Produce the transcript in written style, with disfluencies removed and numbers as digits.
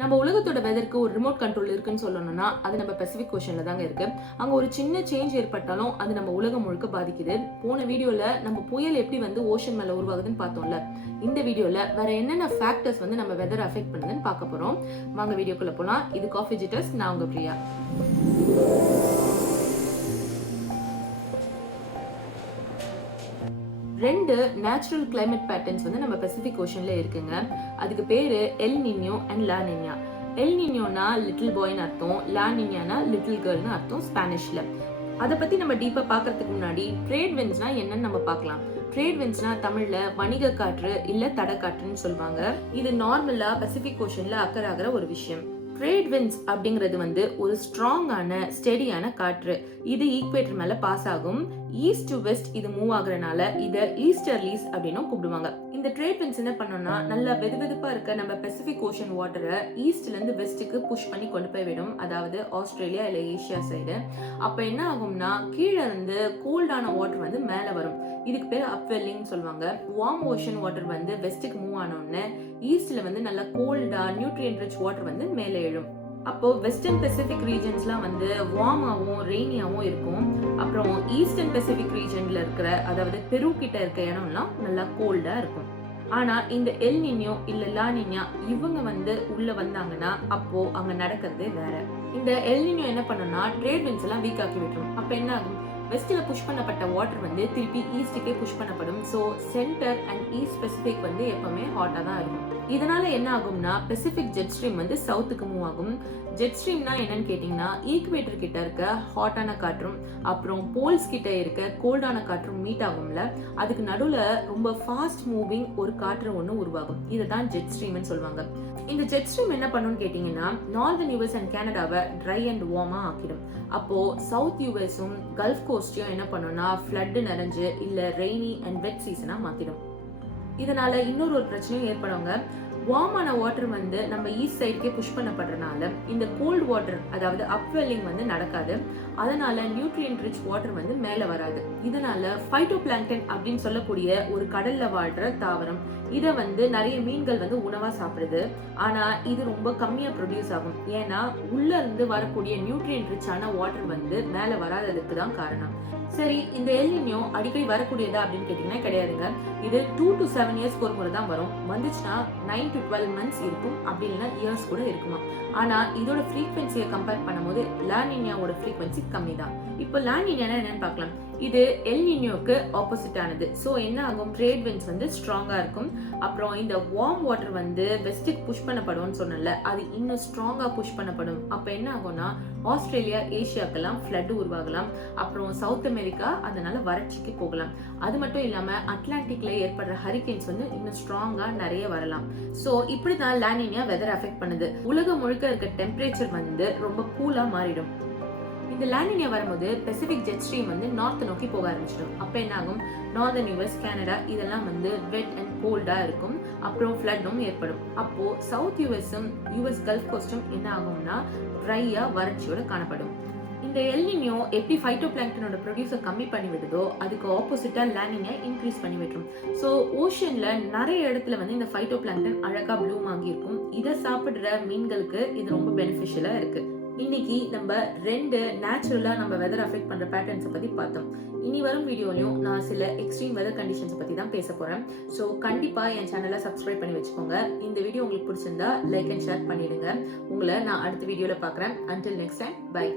நம்ம உலகத்தோட வெதருக்கு ஒரு ரிமோட் கண்ட்ரோல் இருக்குன்னு சொல்லணும்னா அது நம்ம பசிபிக் ஓஷன்ல தாங்க இருக்கு. அங்க ஒரு சின்ன சேஞ்ச் ஏற்பட்டாலும் அது நம்ம உலகம் முழுக்க பாதிக்குது. போன வீடியோல நம்ம புயல் எப்படி ஓஷன் மேல உருவாகுதுன்னு பார்த்தோம்ல. இந்த வீடியோல வேற என்னென்ன ஃபேக்டர்ஸ் நம்ம வெதர் அஃபெக்ட் பண்ணுதுன்னு பார்க்க போறோம். வாங்க வீடியோக்குள்ள போலாம். இது காஃபி ஜிட்டர்ஸ், நான் உங்க பிரியா. ரெண்டு நேச்சுரல் கிளைமேட் பேட்டர்ன்ஸ் நம்ம பசிபிக் ஓஷன்ல இருக்குங்க. அதுக்கு பேரு El Niño and La Niña. El நினியோனா லிட்டில் பாய்னு அர்த்தம், லா நினியானா லிட்டில் கேர்ள்னு அர்த்தம் ஸ்பானிஷ்ல. அதை பத்தி நம்ம டீப்பா பாக்குறதுக்கு முன்னாடி ட்ரேட் விண்ட்ஸ்னா என்னன்னு நம்ம பார்க்கலாம். ட்ரேட் விண்ட்ஸ்னா தமிழ்ல வணிக காற்று இல்ல தடக்காற்றுன்னு சொல்லுவாங்க. இது நார்மலா பசிபிக் ஓஷன்ல அக்கர் ஆகிற ஒரு விஷயம். ட்ரேட் விண்ட்ஸ் அப்படிங்கிறது ஒரு ஸ்ட்ராங்கான ஸ்டெடியான காற்று. இது ஈக்வேட்டர் மேல பாஸ் ஆகும். ஈஸ்ட் டு வெஸ்ட் இது மூவ் ஆகுறதுனால இதை ஈஸ்டர்லீஸ் அப்படின்னு கூப்பிடுவாங்க. இந்த ட்ரேட் விண்ட்ஸ் என்ன பண்ணோம்னா நல்லா வெதுவெதுப்பா இருக்க நம்ம பசிபிக் ஓஷன் வாட்டரை ஈஸ்ட்ல இருந்து வெஸ்ட்டுக்கு புஷ் பண்ணி கொண்டு போய் விடும், அதாவது ஆஸ்திரேலியா இல்ல ஏசியா சைடு. அப்ப என்ன ஆகும்னா கீழே இருந்து கோல்டான வாட்டர் மேல வரும். இதுக்கு பேர் அப்வெல்லிங் சொல்லுவாங்க. வார்ம் ஓஷன் வாட்டர் வெஸ்ட்டுக்கு மூவ் ஆனோடனே ஈஸ்ட்ல நல்ல கோல்டா நியூட்ரியன்ட் ரிச் வாட்டர் மேலே எழும். அப்போ வெஸ்டர்ன் பெசிபிக் ரீஜன்ஸ்லாம் வார்மாவும் ரெய்னியாவும் இருக்கும். அப்புறம் ஈஸ்டர்ன் பெசிபிக் ரீஜன்ல இருக்கிற, அதாவது பெரு கிட்ட இருக்க இடம்லாம் நல்லா கோல்டா இருக்கும். ஆனா இந்த எல் நினியோ இல்ல லா நினியா இவங்க உள்ள வந்தாங்கன்னா அப்போ அங்க நடக்கிறதே வேற. இந்த எல் நினியோ என்ன பண்ணும்னா ட்ரேட் விண்ட்ஸ் எல்லாம் வீக் ஆக்கி விட்டுரும். அப்ப என்ன ஆகும், வெஸ்ட்ல புஷ் பண்ணப்பட்ட வாட்டர் திருப்பி ஈஸ்டுக்கே புஷ் பண்ணப்படும். So centre and east Pacific எப்பவுமே ஹாட்டா தான் இருக்கும். இதனால என்ன ஆகும்னா பெசிபிக் ஜெட் ஸ்ட்ரீம் சவுத்துக்கு மூவ் ஆகும். ஜெட் ஸ்ட்ரீம்னா என்னன்னு கேட்டீங்கன்னா ஈக்குவேட்டர் கிட்ட இருக்க ஹாட்டான காற்றும் அப்புறம் போல்ஸ் கிட்ட இருக்க கோல்டான காற்றும் மீட் ஆகும்ல, அதுக்கு நடுவுல ரொம்ப ஃபாஸ்ட் மூவிங் ஒரு காற்று ஒன்று உருவாகும். இதுதான் ஜெட் ஸ்ட்ரீம்னு சொல்லுவாங்க. இந்த ஜெட் ஸ்ட்ரீம் என்ன பண்ணும்னு கேட்டீங்கன்னா நார்தர்ன் யூஎஸ் அண்ட் கனடாவை ட்ரை அண்ட் வார்மா ஆக்கிடும். அப்போ சவுத் யூஎஸும் கல்ஃப் கோஸ்டையும் என்ன பண்ணும்னா ஃப்ளட் நிறைஞ்சு இல்ல ரெய்னி அண்ட் வெட் சீசனா மாத்திடும். இதனால இன்னொரு பிரச்சனையும் ஏற்படுவாங்க. வார்மான வாட்டர் நம்ம ஈஸ்ட் சைடுக்கே புஷ் பண்ணப்படுறதுனால இந்த கோல்ட் வாட்டர், அதாவது அப்வெல்லிங் நடக்காது. அதனால நியூட்ரியன்ட் ரிச் வாட்டர் மேல வராது. இதனால ஃபைட்டோபிளாங்டன் அப்படின்னு சொல்லக்கூடிய ஒரு கடல்ல வாழ்ற தாவரம் இதை நிறைய மீன்கள் உணவா சாப்பிடுது. ஆனா இது ரொம்ப கம்மியா ப்ரொடியூஸ் ஆகும். ஏன்னா உள்ள இருந்து வரக்கூடிய நியூட்ரியன்ட் ரிச்சான வாட்டர் மேல வராததுக்கு தான் காரணம். சரி, இந்த எல் நினியோ அடிக்கடி வரக்கூடியதா அப்படின்னு கேட்டீங்கன்னா கிடையாதுங்க. இது 2 to 7 இயர்ஸ்க்கு ஒரு முறை தான் வரும். வந்துச்சுன்னா 9 to 12 months இருக்கும், அப்படி இல்லைன்னா இயர்ஸ் கூட இருக்குமா. ஆனா இதோட ஃப்ரீக்வன்சியை கம்பேர் பண்ணும்போது லா நினியாவோட ஃப்ரீக்வன்சி கம்மி தான். இப்போ லா நினியா என்னன்னு பார்க்கலாம். இது எல் நினியோக்கு ஆப்போசிட் ஆனது. ஸோ என்ன ஆகும், ட்ரேட் விண்ட்ஸ் ஸ்ட்ராங்கா இருக்கும். அப்புறம் இந்த வார்ம் வாட்டர் வெஸ்ட்டுக்கு புஷ் பண்ணப்படும்னு சொன்னல, அது இன்னும் ஸ்ட்ராங்கா புஷ் பண்ணப்படும். அப்ப என்ன ஆகும்னா ஆஸ்திரேலியா ஏசியாக்கெல்லாம் ஃப்ளட் உருவாகலாம். அப்புறம் சவுத் அமெரிக்கா அதனால வறட்சிக்கு போகலாம். அது மட்டும் இல்லாம அட்லாண்டிக்ல ஏற்படுற ஹரிகேன்ஸ் இன்னும் ஸ்ட்ராங்கா நிறைய வரலாம். ஸோ இப்படிதான் லா நினியா வெதர் அஃபெக்ட் பண்ணுது. உலகம் முழுக்க இருக்க டெம்பரேச்சர் ரொம்ப கூலா மாறிடும். இந்த லா நினியா வரும்போது பெசிபிக் ஜெட் ஸ்ட்ரீம் நார்த் நோக்கி போக ஆரம்பிச்சிடும். அப்ப என்ன ஆகும், நார்தர்ன் யூஎஸ் கனடா இதெல்லாம் வெட் அண்ட் கோல்டா இருக்கும். அப்புறம் ஃப்ளட்டும் ஏற்படும். அப்போ சவுத் யூஎஸும் யூஎஸ் கல்ஃப் கோஸ்டும் என்ன ஆகும்னா ட்ரையா வறட்சியோட காணப்படும். இந்த எல் நினியோ எப்படி ஃபைட்டோபிளாங்டனோட ப்ரொடியூஸை கம்மி பண்ணி விடுதோ அதுக்கு ஆப்போசிட்டா லா நினியா இன்க்ரீஸ் பண்ணி விட்டுரும். ஸோ ஓஷன்ல நிறைய இடத்துல இந்த ஃபைட்டோபிளாங்டன் அழகா ப்ளூம் ஆகி இருக்கும். இதை சாப்பிடுற மீன்களுக்கு இது ரொம்ப பெனிஃபிஷியலா இருக்கு. இன்னைக்கு நம்ம ரெண்டு நேச்சுரலா நம்ம வெதர் அஃபெக்ட் பண்ற பேட்டர்ன்ஸை பத்தி பார்த்தோம். இனி வரும் வீடியோலையும் நான் சில எக்ஸ்ட்ரீம் வெதர் கண்டிஷன்ஸ் பத்தி தான் பேச போறேன். ஸோ கண்டிப்பா என் சேனலை சப்ஸ்கிரைப் பண்ணி வச்சுக்கோங்க. இந்த வீடியோ உங்களுக்கு பிடிச்சிருந்தா லைக் அண்ட் ஷேர் பண்ணிடுங்க. உங்களை நான் அடுத்த வீடியோல பாக்குறேன். Until next time, bye.